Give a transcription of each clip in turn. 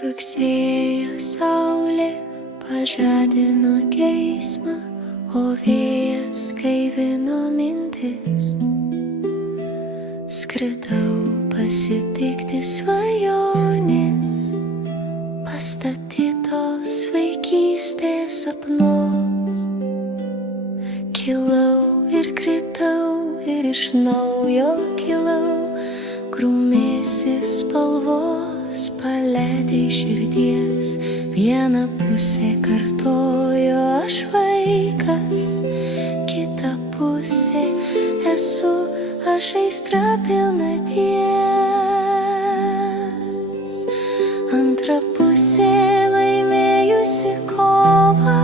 Rugsėjo saulė pažadino geismą, o vėjas gaivino mintis. Skridau pasitikti svajonės, pastatytos vaikystės sapnos. Kilau ir kritau ir iš naujo kilau, krūmėsi spalvos paledai širdies. Viena pusė kartojo aš vaikas, kita pusė esu aš aistra pilnaties. Antra pusė laimėjusi kovą,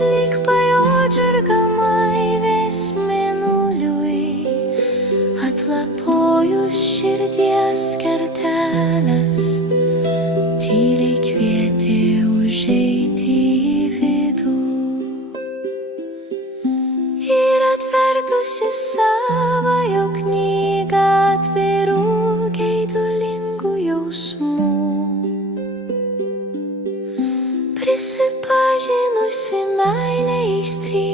lyg pajodžirga maivės mėnuliui, atlapojus širdies kerteles, tyliai kvietė užeiti į vidų. Ir atvertusi savąją knygą atvirų geidulingų jausmų, prisipažinusi meilę aistringai,